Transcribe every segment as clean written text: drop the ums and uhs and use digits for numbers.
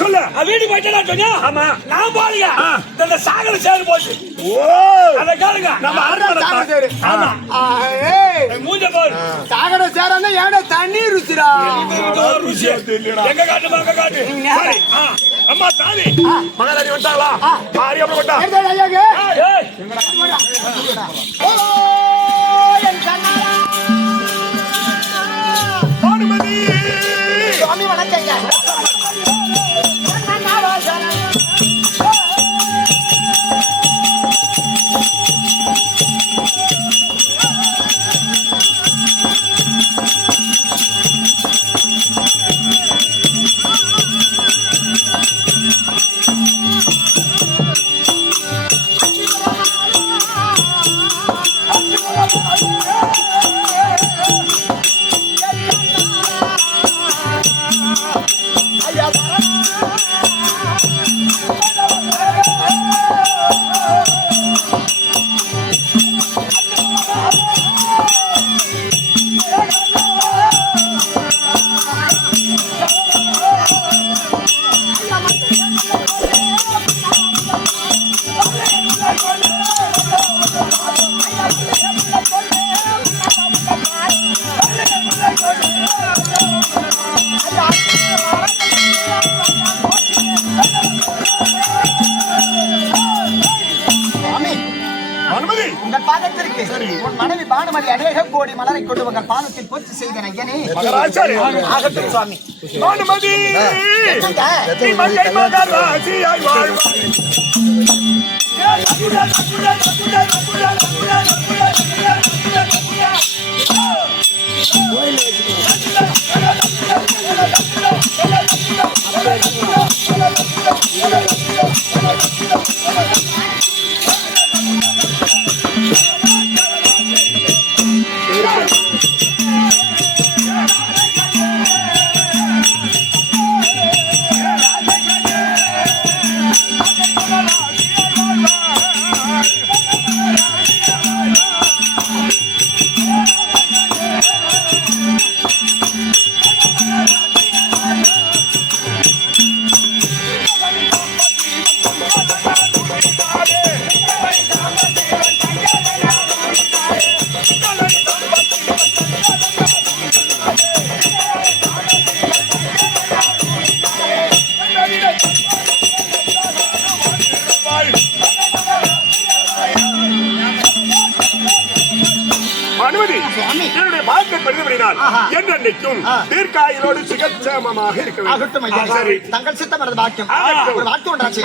சொல்லு. வீட்டுக்கு போயிட்டா சொன்னா ஆமா நான் போலியா இந்த சாகர சேரு போச்சு. அத கேளுங்க. நம்ம சாகர சேரு. ஆமா. மூஞ்ச பாரு. சாகர சேரன்னா ஏடா தண்ணி ருசிடா. ருசி எங்க காட்டு மங்க காட்டு. சரி. அம்மா தாதி மகாராணி வந்தாங்களா? மாரி அப்படி வந்தா. ஏய் ஓ என் கண்ணாரா. பானுமதி சுவாமி வணக்கங்க. உங்கள் பாதத்திற்கு உன் மனைவி பானுமதி அநேக கோடி மலரை கொண்டு உங்கள் பாதத்தில் பூர்த்தி செய்த ஐயனே. ஆகட்டும் சுவாமி. பானுமதி நீ மங்கை மகராசியாய் வாழ்வாய். என்னுடைய வாழ்க்கை பெருமையினால் என்னென்னைக்கும் தீர்க்காயலோடு சுகட்சேமமாக இருக்க வேண்டும். சரி, தங்கள் சித்தம் எனது வாக்கியம். ஒரு வாக்கு ஒன்றாச்சு.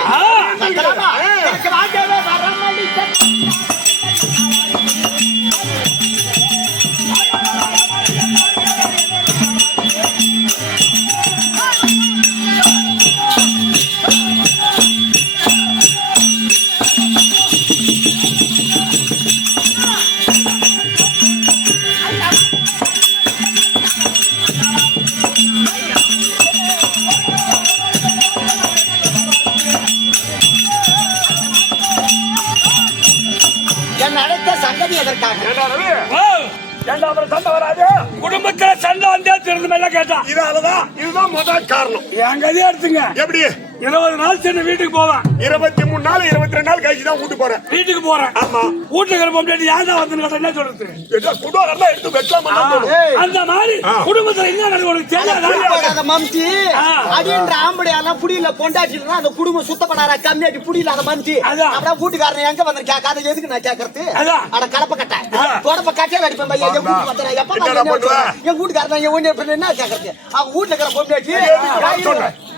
குடும்பத்துல சண்டை வந்தே திறந்து மேல கேட்டா இதுதான் முதல் காரணம். என் கதையா எடுத்துங்க. எப்படி 20 நாள் சென்று வீட்டுக்கு போவேன். 23 நாள் 22 நாள் கழிச்சு தான் வீட்டுக்கு போறேன். வீட்டுக்கு போறேன். ஆமா. வீட்டுக்கு போய் ஏன் தான் வந்து கேட்டா என்ன சொல்றது? குடும்பம் எடுத்து வெட்டலாம். அந்த மாதிரி குடும்பத்துல என்ன நடக்கும் தெரியாத மம்தி அப்படின்ற ஆம்படையாலாம் புடியில பொண்டாட்டினா அந்த குடும்பம் சுத்தப்படாத கம்மியாட்டி புடியில அதை மம்தி அப்புறம் வீட்டுக்காரன் எங்க வந்து கேட்காத எதுக்கு நான் கேட்கறது? அட கலப்ப கட்ட தொடப்ப கட்டையில அடிப்பேன் பையன். என் வீட்டுக்கு வந்தேன் எப்ப என் வீட்டுக்காரன் என் ஒண்ணு என்ன கேட்கறது? அவங்க வீட்டுல இருக்கிற பொண்டாட்டி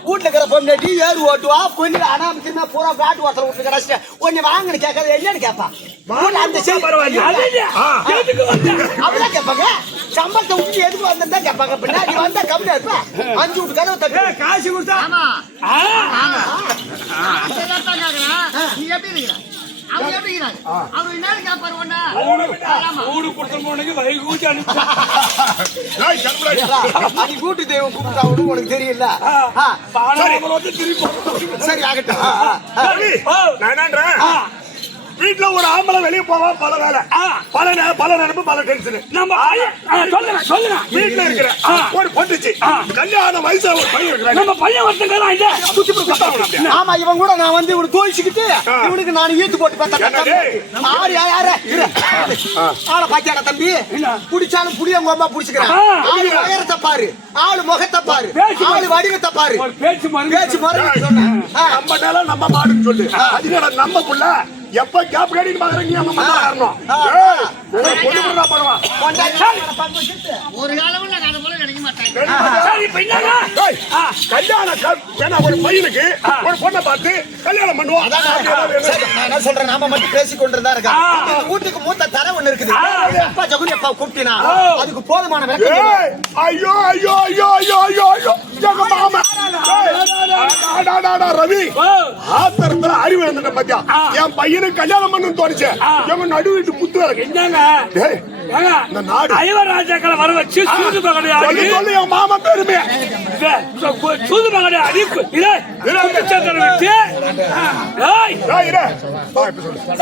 வீட்டுல இருக்கிற பொண்டாட்டி ஏறு ஓட்டுவா கொஞ்சம் அனாமத்தினா பூரா பிளாட் வாசல் விட்டு கிடைச்சிட்டு ஒன்னு வாங்கன்னு கேட்கறது என்னன்னு கேட்பா. அந்த அப்படிதான் கேட்பாங்க. சம்பளத்தை விட்டு எதுக்கு வந்தா கேட்பாங்க. பின்னாடி வந்தா கம்மியா இருப்பா 5 வீட்டு கதவு தட்டு காசு கொடுத்தா நீ எப்படி இருக்கிற? அவர் எப்படி இருக்கிறாரு? அவர் என்ன கேட்பாரு? ஊரு கொடுத்தவனுக்கு வைகூச்சி அனுப்பிச்சா நீ கூட்டு தெய்வம் கூப்பிட்டா உனக்கு தெரியல. திருப்பி சரி ஆகட்டும். வீட்டுல ஒரு ஆம்பளை வெளியே போவா பல வேலை பல நினைப்பு பல டென்ஷன். நம்ம சொல்லுங்க வீட்டுல இருக்கிற ஒரு பொண்ணுச்சு கல்யாண வயசுல ஒரு பையன் இருக்கிறாங்க. நம்ம பையன் ஒருத்தங்க ஆமா இவன் கூட நான் வந்து இவனு தோய்ச்சிக்கிட்டு இவனுக்கு நான் ஈத்து போட்டு பார்த்தேன். ஆறு யார ஆளை பாக்கியாடா தம்பி, குடிச்சாலும் புடியவங்க அம்மா புடிச்சுக்கிறான். ஆளு வயரத்தை பாரு, ஆளு முகத்தை பாரு, ஆளு வடிவத்தை பாரு, பேச்சு மறு சொன்னேன். நம்ம நிலம் நம்ம மாடுன்னு சொல்லு. அதுக்கான நம்ம புள்ள எப்ப கேப் கடின்னு பாக்குறீங்க நம்ம மாறணும். ஒரு காலம் நான் போல நினைக்க மாட்டேன். கல்யாணம் ஒரு பையனுக்கு ஒரு பொண்ணை பார்த்து கல்யாணம் பண்ணுவோம். நான் சொல்றேன், நாம மட்டும் பேசிக் கொண்டிருந்தா இருக்கா. வீட்டுக்கு மூத்த தர ஒண்ணு இருக்குது. அப்பா ஜகுனி அப்பா கூப்பிட்டினா அதுக்கு போதுமான ஐயோ ஐயோ ஐயோ ஐயோ ஐயோ ஐயோ ரவி ஆத்திரத்துல அறிவு இருந்த பத்தியா என் பையனுக்கு கல்யாணம் பண்ணு தோணுச்சு. எங்க நடு வீட்டு புத்து என்னங்க இந்த நாடு ஐவராஜாக்களை வர வச்சு சூது பகடையாடி என் மாமா பேருமே சூது பகடையாடி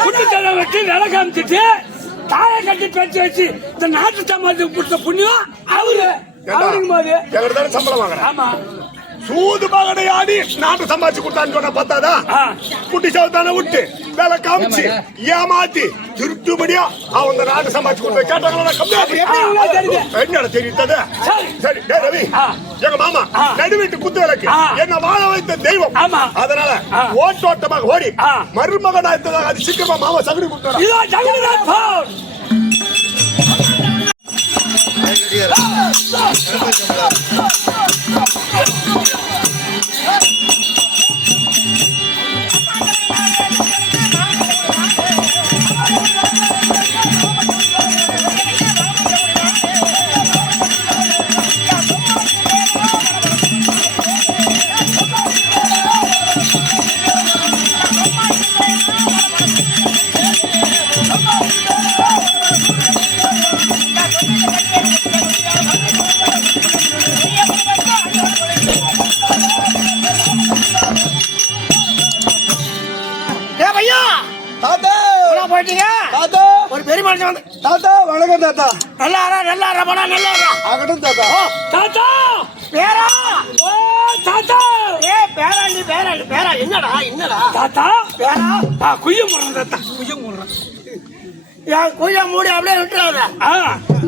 குட்டித்தனம் வெட்டி விலை காமிச்சிட்டு தாயை கட்டி பேச்சு வச்சு இந்த நாட்டு சமாஜத்துக்கு பிடிச்ச புண்ணியம் அவரு சம்பளம் வாங்குறேன். ஆமா சூது பகடையாடி நாட்டு சம்பாதிச்சு கொடுத்தான்னு சொன்ன பார்த்தாதா குட்டி சவுத்தான விட்டு வேலை காமிச்சு ஏமாத்தி திருட்டுபடியா அவங்க நாட்டு சம்பாதிச்சு கொடுத்த கேட்டாங்களா என்னடா தெரியுது. சரி ரவி எங்க மாமா நடு வீட்டு குத்து விளக்கு என்ன வாழ வைத்த தெய்வம். அதனால ஓட்டோட்டமாக ஓடி மருமகனா இருந்ததாக அது சீக்கிரமா மாமா சகுனி கொடுத்தாரு. ஒரு பெரிய மனுஷன் வந்து தாத்தா வணக்கம் தாத்தா. நல்லா போனா நல்லா ஆகட்டும் தாத்தா. தாத்தா பேரா தாத்தா பேரா என்னடா தாத்தா பேரா குய்ய முடுறேன் தாத்தா குய்ய முடுறேன். என் குய்ய மூடி அப்படியே விட்டுறாத.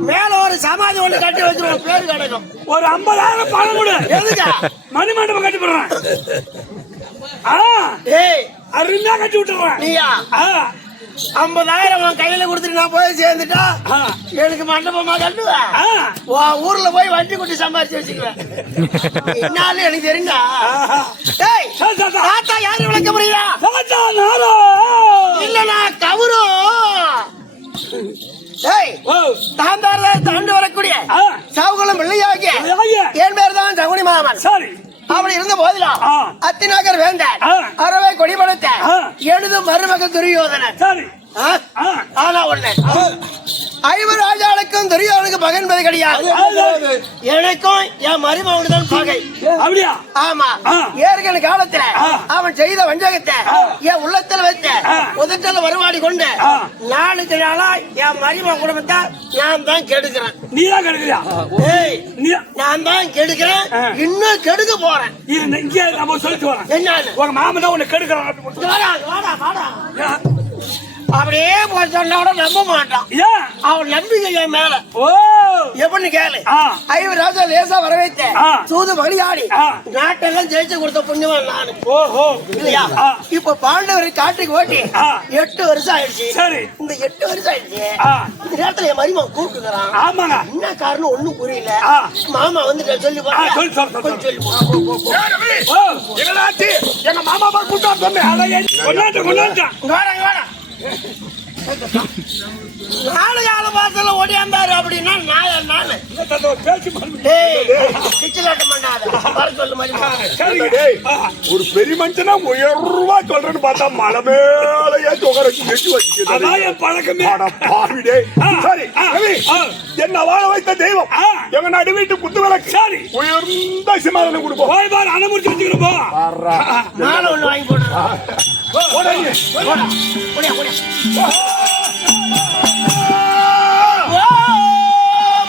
மேல ஒரு சமாதி ஒண்ணு கட்டி வச்சிருவோம், பேரு கிடைக்கும். ஒரு 50,000 பணம் கொடு. எதுக்கா? மணி மண்டபம் கட்டி போடுறேன். அருமையா கட்டி விட்டுறேன். நீயா 50,000 கையில கொடுத்துட்டு நான் போய் சேர்ந்துட்டா எனக்கு மண்டபமா கட்டுவேன். ஊர்ல போய் வண்டி குட்டி சம்பாதிச்சு வச்சுக்குவேன். என்னாலும் எனக்கு தெரியுங்க. தாத்தா யாரு விளக்க முடியா? இல்ல கவுரு தாண்டு வரக்கூடிய சாவுகளும் பிள்ளையாகிய என் பேர் தான் சகுனி மாமன். சரி அப்படி இருந்த போதிலும் அத்திநாகர் வேண்டான் அறவை கொடிபடுத்த எழுது மருமகன் துரியோதனன். சரி ஆனா ஒண்ணு ஐவர் ராஜாவுக்கும் துரியோதனுக்கு பகன்பது கிடையாது. எனக்கும் என் மருமகனுக்கு தான் பகை. அப்படியா? ஆமா. ஏற்கனவே காலத்துல அவன் செய்த வஞ்சகத்தை என் உள்ளத்துல வச்ச உதட்டல வருவாடி கொண்டு 4 நாளா என் மருமகன் குடும்பத்தை நான் தான் கெடுக்கிறேன். நீ தான் கெடுக்கிறியா? நான் தான் கெடுக்கிறேன், இன்னும் கெடுக்க போறேன். இங்க நம்ம சொல்லிட்டு வரேன். என்னன்னு? உங்க மாமன் தான் உன்னை கெடுக்கிறான். வாடா அப்படியே போய் சொன்னோட நம்ப மாட்டான். அவன் நம்பிக்கை என் மேல. எப்படி கேளு. ஐவர் ராஜா லேசா வர வைத்த சூது மணியாடி நாட்டெல்லாம் ஜெயிச்சு கொடுத்த புண்ணியவன் நானு. இல்லையா? இப்ப பாண்டவரை காட்டுக்கு ஓட்டி 8 வருஷம் ஆயிடுச்சு. சரி இந்த 8 வருஷம் ஆயிடுச்சு. இந்த நேரத்துல என் மருமகன் கூப்பிட்டுக்கிறான். ஆமாங்க. என்ன காரணம் ஒண்ணும் புரியல. மாமா வந்து சொல்லி எங்க மாமா கூட்டா சொன்னேன். கொண்டாட்ட நாலு கால பாசல ஓடியாந்தாரு அப்படின்னா நான் ஒரு பெரிய மனுஷனா உயர்வா சொல்றேன்னு பார்த்தா மலை மேலையே பழக்கமே. சரி என்ன வாழ வைத்த தெய்வம் எங்க நடு வீட்டு குத்து விளக்கு. சரி உயர்ந்த சிமாதனை கொடுப்போம். அனுமதி வச்சுக்கிறோம். ஒண்ணு வாங்கி போடுறேன். போடா நீ. ஓடியா ஓடியா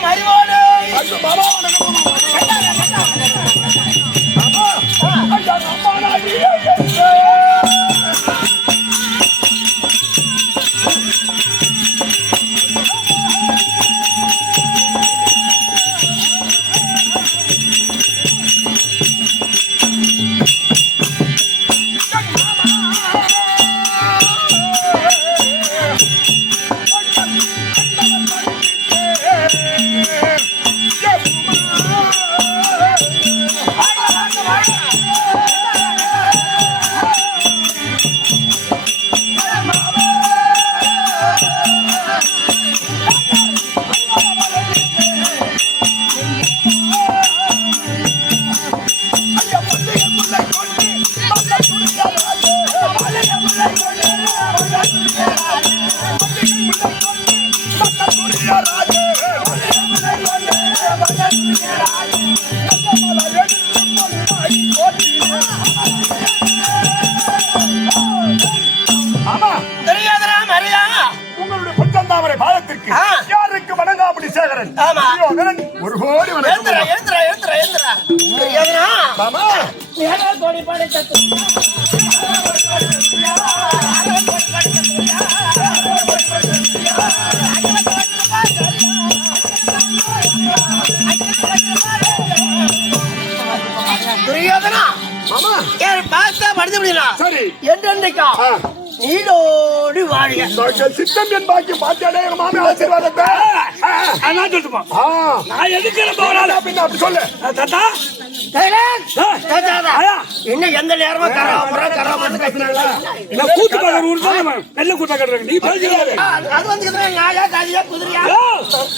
மரிவாடு ஐயோ, மாமா, வணக்கம், மாமா. மாமா, ஐயா, அம்மா, நான் நீ, ஐயா. ஆமா, தெரியாதடா மரியா உங்களுடைய பொற்றந்தாமரை பாதத்திற்கு யாருக்கு வணங்காபடி சேகரன் ஆமா. துரியோதனன் ஒரு கோடி ஏந்திரா வணக்கம். ஏந்திரா ஏந்திரா ஏந்திரா தெரியாதடா மாமா, ஏடா கோடி பாடி தத்து தெரியாதடா மாமா, ஏன் பார்த்தா படிச்சு முடியல சரி. என்றென்னைக்கா ஆ. நீடோடி வாழிய டாக்டர் சித்தம் என் பாக்கியம் பார்த்தாலே எங்க மாமி ஆசீர்வாதத்தை. அதான் சொல்லுமா ஆ, நான் எதுக்கு போறாள் பின்ன அப்படி சொல்லு. தாத்தா இன்னும் எந்த நேரமும் கராமத்து கட்டினாங்களா நான் கூத்து பாக்குற ஊர் தான் நெல்ல கூட்டா கட்டுறேன் நீ பேசுகிறாரு அது வந்து நாயா காதியா குதிரையா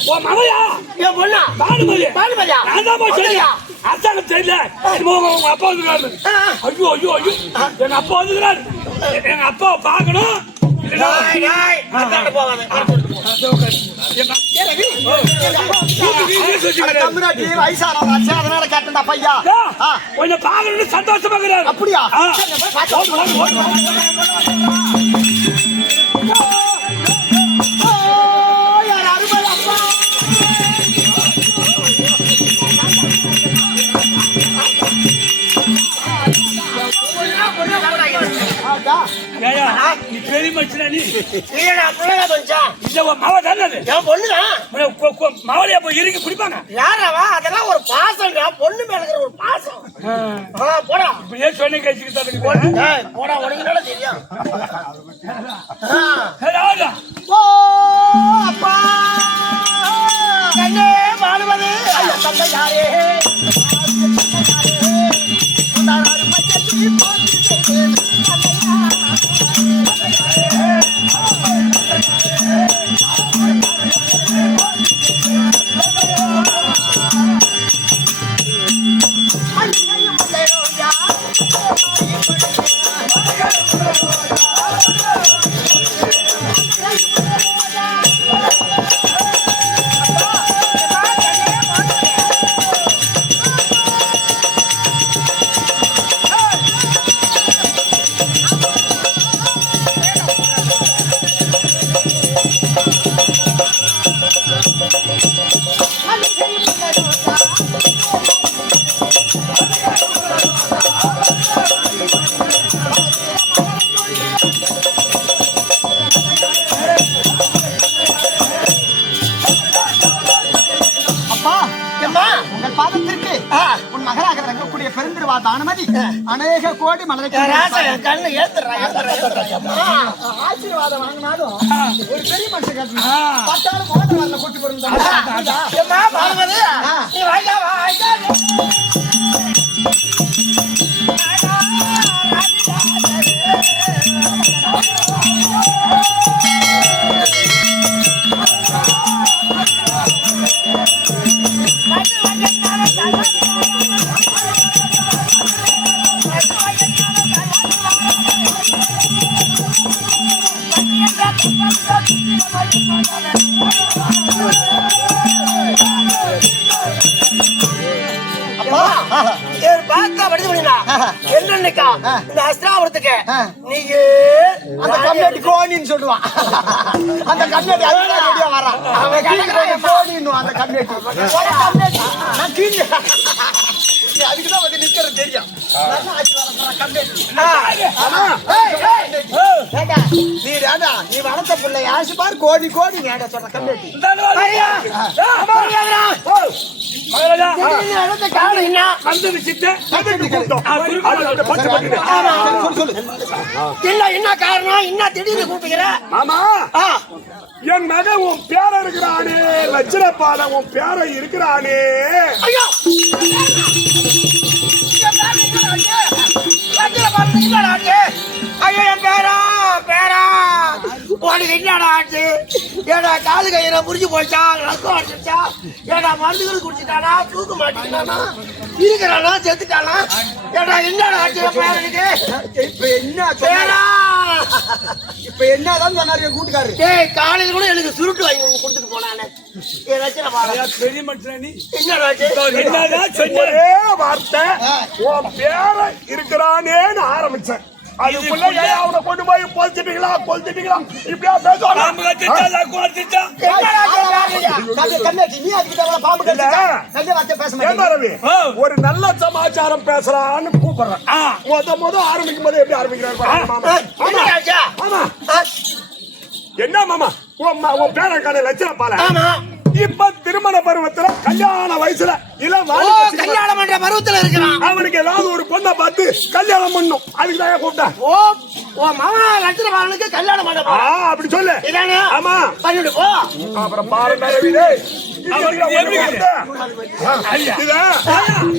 உன் மகையா என் பொண்ணா பானுமதி பானுமதியா நான் தான் போய் சொல்லியா அரசாங்கம் தெரியல உங்க அப்பா வந்துக்கிறாரு ஐயோ ஐயோ ஐயோ எங்க அப்பா வந்துக்கிறாரு எங்க அப்பாவை பார்க்கணும் அதனால கேட்டா பையா கொஞ்சம் பார்க்கணும்னு சந்தோஷமாக்குறாரு அப்படியா நீ பெரிய மனுஷனா நீ என் மவ தானே பொண்ணுதான் மவளையா போய் இறுக்கி பிடிப்பாங்க யாராவா அதெல்லாம் ஒரு பாசம்டா பொண்ணு மேல இருக்கிற ஒரு பாசம் போடா இப்படியே சொன்ன கழிச்சுக்கிட்டு போடா உனக்கு தெரியும் ஓ அப்பா கண்ணே மாறுவது தந்தை யாரே தானமதி அநேக கோடி மலரை கண்ணு ஆசீர்வாதம் வாங்கினாலும் ஒரு பெரிய மனுஷன் பட்டாலும் மோதிரம் கொட்டி போயிருந்தாங்க இருக்கா இந்த அஸ்திராபுரத்துக்கு நீயே அந்த கம்யூனிட்டி கோணின்னு சொல்லுவான். அந்த கம்யூனிட்டி ரெடியா வரான். அவன் கோணின்னு அந்த கம்யூனிட்டி நான் கீழே அதுக்குதான் வந்து நிக்கிறது தெரியும். நீ வேண்டா நீ வளர்த்த பிள்ளை ஆசு பாரு கோடி கோடி வேண்டா சொல்ற கம்யூனிட்டி என்ன காரணம் என்ன திடீர்னு கூப்பிடுகிற மாமா என் மகன் உன் பேர இருக்கிறானே லட்சணப்பால உன் பேர இருக்கிறானே ஐயோ ஐயோ என் பேரா பேரா உனக்கு என்னடா ஆச்சு ஏடா காது கையில முறிஞ்சு போச்சா ரத்தம் அடிச்சா ஏடா மருந்துகள் குடிச்சிட்டானா தூக்க மாட்டேங்கிறானா இருக்கிறானா செத்துட்டானா ஏடா என்னடா ஆச்சு என் பேரனுக்கு இப்ப என்ன பேரா இப்ப என்னதான் சொன்னாரு என் கூட்டுக்காரு டேய் காலையில கூட எனக்கு சுருட்டு வாங்கி கொடுத்துட்டு போனானே ஏதாச்சும் பெரிய மனுஷன் நீ என்னடா ஆச்சு என்னதான் சொன்ன ஒரே வார்த்தை உன் பேர இருக்கிறானேன்னு ஆரம்பிச்சேன். அதுக்குள்ள அவனை கொண்டு போய் பொழுத்திட்டீங்களா இப்படியா பேசுவாங்க. கம்யூனிட்டி நீ அதுக்கு பாம்பு கடிச்சா நல்ல வார்த்தை பேச ஏன் மாட்டேன். ரவி ஒரு நல்ல சமாச்சாரம் பேசுறான்னு கூப்பிடுறேன். முத ஆரம்பிக்கும் போது எப்படி ஆரம்பிக்கிறாரு மாமா? என்ன ஆச்சா ஆமா என்ன மாமா உன் பேரன் கடை லட்சணப்பால ஆமா இப்ப திருமண பருவத்துல கல்யாண வயசுல இளம் கல்யாணம் பண்ற பருவத்துல இருக்கிறான் அவனுக்கு ஏதாவது ஒரு பொண்ணை பார்த்து கல்யாணம் பண்ணும். அதுக்கு தான் கூப்பிட்டேன். ஓ மாமா லட்சணபாலனுக்கு கல்யாணம் பண்ண போறா அப்படி சொல்லு. இதானே ஆமா பண்ணிட்டு போ அப்புறம் பாருங்க ரவி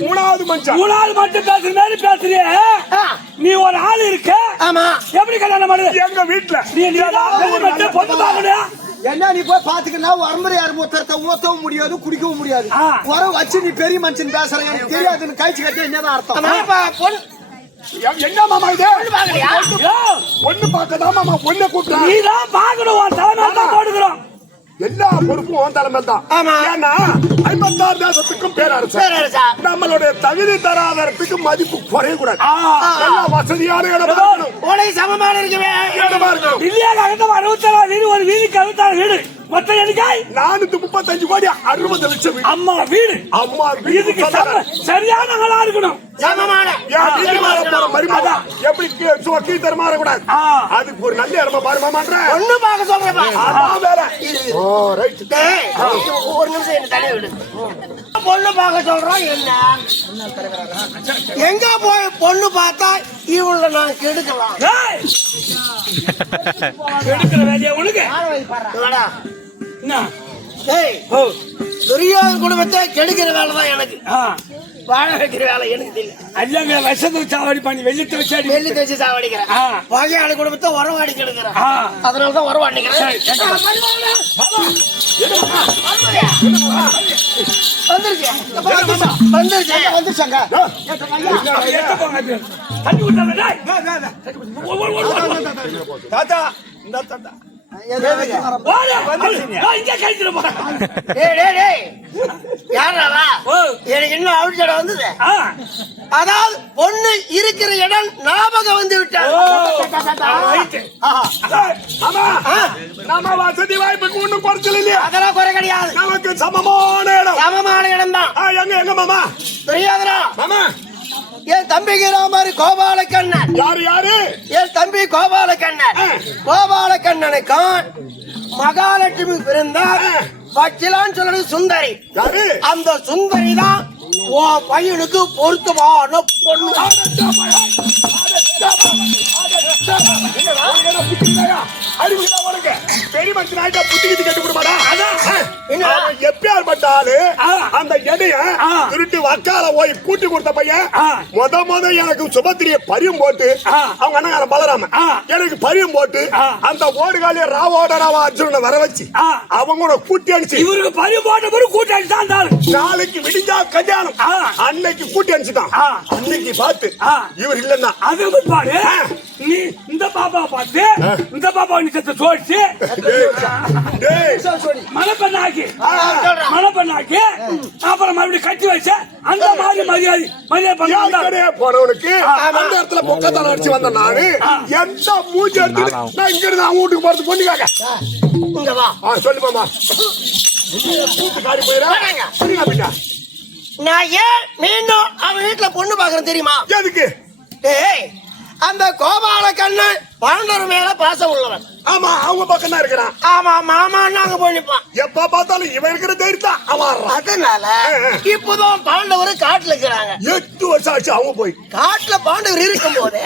மூணாவது மட்டும் பேசுற மாதிரி பேசுறிய நீ ஒரு ஆள் இருக்க ஆமா எப்படி கல்யாணம் பண்ணுது எங்க வீட்டுல நீ பொண்ணு பாக்கணும் என்ன நீ போய் பாத்துக்கன்னா வரம்பரை யாரும் ஒருத்தரத்தை ஊத்தவும் முடியாது குடிக்கவும் முடியாது. வர வச்சு நீ பெரிய மனுஷன் பேசுற எனக்கு தெரியாதுன்னு கழிச்சு கட்டி என்னதான் அர்த்தம்? என்ன மாமா இது பாக்கலையா பொண்ணு பார்க்கதான் மாமா பொண்ணை கூப்பிட்டு நீ தான் பாக்கணும் தலைமையில தான் போடுகிறோம் எல்லா பொறுப்பும் உன் தலைமை தான். ஆமா. ஏன்னா 56 தேசத்துக்கும் பேரரசு நம்மளுடைய தகுதி தராதரத்துக்கு மதிப்பு குறையக்கூடாது. எல்லா வசதியான இடம் உனக்கு சமமான இருக்கவே இடமா இருக்கணும். இல்லையா 67 வீடு ஒரு வீதிக்கு 66 வீடு மொத்தம் எண்ணிக்காய் 435 கோடி 60 லட்சம் வீடு. அம்மா வீடு அம்மா வீதுக்கு சரியான ஆளா இருக்கணும் சமமான எப்படி சொக்கி தரமா இருக்கக்கூடாது. அதுக்கு ஒரு நல்ல இடமா பாருமா மாட்டேன். பொண்ணு பார்க்க சொல்றேன் வேற ஒரு நிமிஷம் என்ன தனியா விடு பொண்ணு பார்க்க சொல்றோம் என்ன எங்க போய் பொண்ணு பார்த்தா இவங்கள நான் கெடுக்கலாம் எடுக்கிற வேலையா உனக்கு என்ன துரியோதன் குடும்பத்தை கெடுக்கிற வேலை தான் எனக்கு வாழ வைக்கிற வேலை எனக்கு தெரியல அல்லங்க விஷத்தை சாவடி பண்ணி வெள்ளத்தை வச்சு வெள்ளி தேய்ச்சி சாவடிக்கிறேன் வகையாளி குடும்பத்தை உறவாடி கெடுக்கிறேன் அதனாலதான் உறவாடிக்கிறேன் வந்துருச்சாங்க தண்ணி விட்டாங்க தாத்தா இந்த தாத்தா எனக்கு இன்னும் அவுட்சைட் வந்தது அதாவது பொண்ணு இருக்கிற இடம் ஞாபகம் வந்து விட்டேன் நம்ம வசதி வாய்ப்புக்கு ஒண்ணும் குறைச்சல் இல்லையா? அதெல்லாம் குறை கிடையாது நமக்கு சமமான இடம் தான் எங்க மாமா தெரியாதுடா மாமா என் தம்பிக்கு மாதிரி கோபாலக்கண்ணன் யாரு என் தம்பி கோபாலக்கண்ணனுக்கும் மகாலட்சுமி பிறந்தார் வச்சிலான்னு சொல்றது சுந்தரி. அந்த சுந்தரி தான் உன் பையனுக்கு பொருத்தமான பொண்ணு. பெரிய மனுஷன் ஆயிட்டா புத்திக்கிட்டு கட்டு கொடுமாடா. எப்பயார் பட்டாலு அந்த எடைய திருட்டு வக்கால போய் கூட்டி கொடுத்த பையன் முத எனக்கு சுபத்திரிய பரியம் போட்டு அவங்க அண்ணன் பலராம எனக்கு பரியம் போட்டு அந்த ஓடுகாலிய ராவோட ராவா அர்ஜுனனை வர வச்சு அவங்க கூட்டி அடிச்சு இவருக்கு பரியம் போட்ட பிறகு கூட்டி அடிச்சான். நாளைக்கு விடிஞ்சா கல்யாணம் அன்னைக்கு கூட்டி அடிச்சுட்டான். அன்னைக்கு பார்த்து இவர் இல்லன்னா அது பாரு நீ இந்த பாப்பா பார்த்து இந்த பாப்பா நீ செத்து சோடிச்சு மனப்பெண்ணாக்கி அப்புறம் மறுபடியும் கட்டி வச்ச அந்த மாதிரி மரியாதை பண்ணி போனவனுக்கு அந்த இடத்துல பொக்கத்தால அடிச்சு வந்த நானு எந்த மூஞ்சி எடுத்துட்டு நான் இங்க இருந்து அவங்க வீட்டுக்கு போறது பொண்ணுக்காக இங்க வா. சொல்லு மாமா பூத்து காடி போயிடா நான் ஏன் மீண்டும் அவன் வீட்டுல பொண்ணு பாக்குறேன் தெரியுமா? எதுக்கு? ஏய், அந்த கோபால கண்ணன் பாண்டவர் மேல பாசம் உள்ளவன். ஆமா அவங்க பக்கம் தான் இருக்கிறான். ஆமா மாமா அங்க போய் நிப்பான். எப்ப பார்த்தாலும் இவன் இருக்கிற தைரியம் தான் அவன். அதனால இப்போதான் பாண்டவர் காட்டுல இருக்கிறாங்க. 8 வருஷம் ஆச்சு அவங்க போய். காட்டுல பாண்டவர் இருக்கும் போதே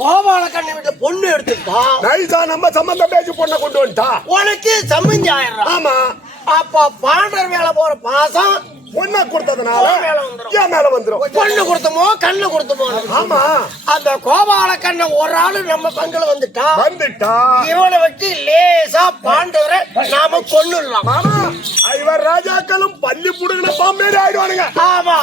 கோபால கண்ணன் வீட்டுல பொண்ணு எடுத்துட்டா நைசா நம்ம சம்பந்தம் பேசி பொண்ணை கொண்டு வந்துட்டா உனக்கு சம்மந்தி ஆயிடுறான். ஆமா அப்ப பாண்டவர் மேல போற பாசம் பொண்ணை கொடுத்ததுனால என் மேல வந்துரும். பொண்ணு கொடுத்தமோ கண்ணு கொடுத்தமோ. ஆமா அந்த கோபால கண்ணன் ஒரு ஆளு நம்ம பங்குல வந்துட்டா இவனை வச்சு லேசா பாண்டவரை நாம கொன்னுடலாம். ஆமா இவர் ராஜாக்களும் பள்ளி புடுங்கின பாம்பேரி ஆயிடுவானுங்க. ஆமா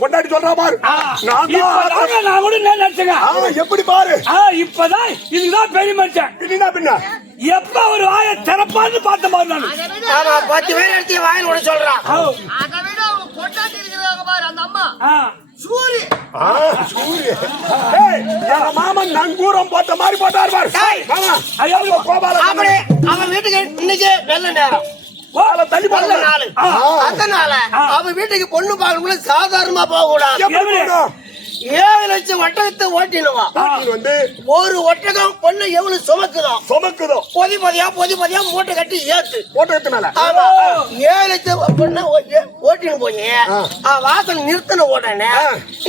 பொண்டாட்டி சொல்றா பாரு. எப்படி பாரு இப்பதான் இதுதான் பெரிய மனுஷன். பின்ன எப்ப ஒரு வாய திறப்பான்னு பார்த்த மாதிரி நான் 10 பேர் எடுத்து வாயில் விட சொல்றான். அதை விட அவங்க பொண்டாட்டி இருக்கிறாங்க பாரு அந்த அம்மா சூரிய மாமன் நங்கூரம் போட்ட மாதிரி போட்டார் பாரு. அவன் வீட்டுக்கு இன்னைக்கு வெள்ள நேரம் தள்ளி போடல. அதனால அவன் வீட்டுக்கு பொண்ணு பார்க்கணும் சாதாரணமா போக கூடாது. 7 லட்சம் ஒட்டகத்தை ஓட்டிடுவான். வந்து ஒரு ஒட்டகம் பொண்ணு எவ்வளவு சுமக்குதோ பொதி பொதியா மூட்டை கட்டி ஏத்து ஓட்டகத்தினால. ஆமா 7 லட்சம் பொண்ணு ஓட்டின்னு போய் வாசல் நிறுத்தின உடனே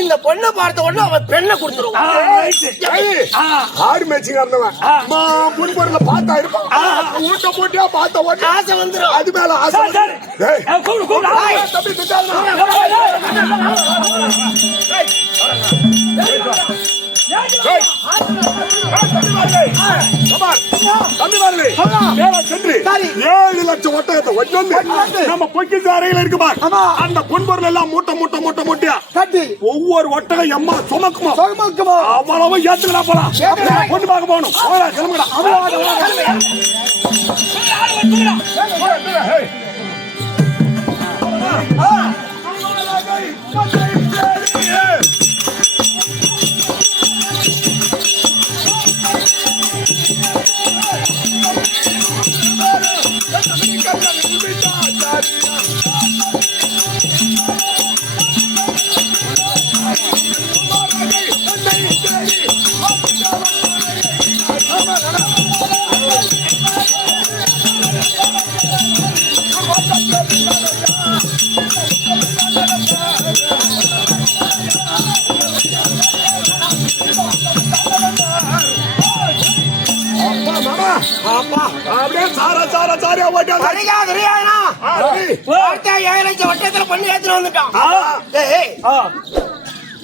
இந்த பொண்ணை பார்த்த உடனே அவன் பெண்ணை கொடுத்துருவான். ஆடு மேய்ச்சிங்க இருந்தவன் பொண்ணு பார்த்தா இருப்பான். ஊட்ட போட்டியா பார்த்த உடனே ஆசை வந்துடும். அது மேல ஆசை. ஏழு லட்சம் ஒட்டகத்தை நம்ம பொக்கிட்டு அறையில இருக்கு பார். அந்த பொன்பொருள் எல்லாம் மூட்டையா ஒவ்வொரு ஒட்டகம் எம்மா சுமக்குமா அவ்வளவு ஏத்துக்கலாம். போலாம் பொண்ணு பார்க்க போகணும். கிளம்புடா. அப்படியே சாரா ஓட்டியா 7 லட்சம் வட்டத்துல பண்ணி ஏத்துட்டு வந்துட்டான்.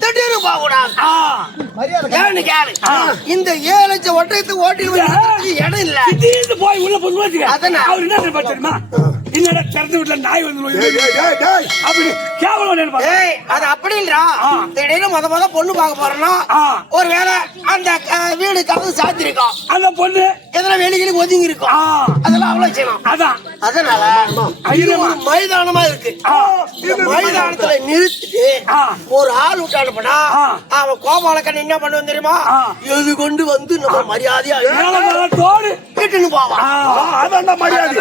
திடீர்னு போக கூடாது. இந்த 7 லட்சம் ஒட்டகத்தை ஓட்டி இடம் இல்ல. திடீர்னு போய் உள்ள பொண்ணு அவர் என்ன தெரியுமா? என்னடா திறந்து வீட்டுல நாய் வந்து அப்படி கேவலம். அது அப்படின்றா திடீர்னு முத பொண்ணு பார்க்க போறோம்னா ஒருவேளை அந்த வீடு கதவு சாத்திருக்கோம். அந்த பொண்ணு எதுல வெளியில ஒதுங்கி இருக்கும். அதெல்லாம் அவ்வளவு செய்யணும். அதனால இது ஒரு மைதானமா இருக்கு. மைதானத்துல நிறுத்திட்டு ஒரு ஆள் விட்டு அனுப்பினா அவன் கோபால கண்ணன் என்ன பண்ணுவான் தெரியுமா? எது கொண்டு வந்து நம்ம மரியாதையா கேட்டுன்னு போவான். அதான் மரியாதை.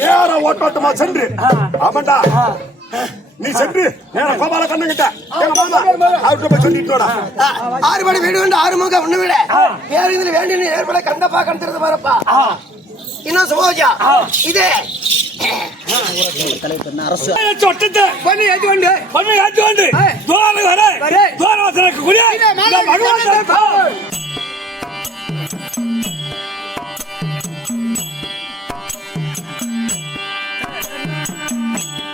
நேரம் ஓட்டோட்டமா சென்று ஆமாண்டா நீ சென்று கோபால கண்ணங்கிட்ட சொல்லிட்டு 6 மணி வீடு வந்து 6 முக ஒண்ணு விட வேறு வேண்டிய ஏற்பட கண்டப்பா கண்டுறது பாருப்பா. இன்னும் சுமோஜா இதே சொட்டத்தை பண்ணி ஏற்றி கொண்டு தூரம் வர தூரம்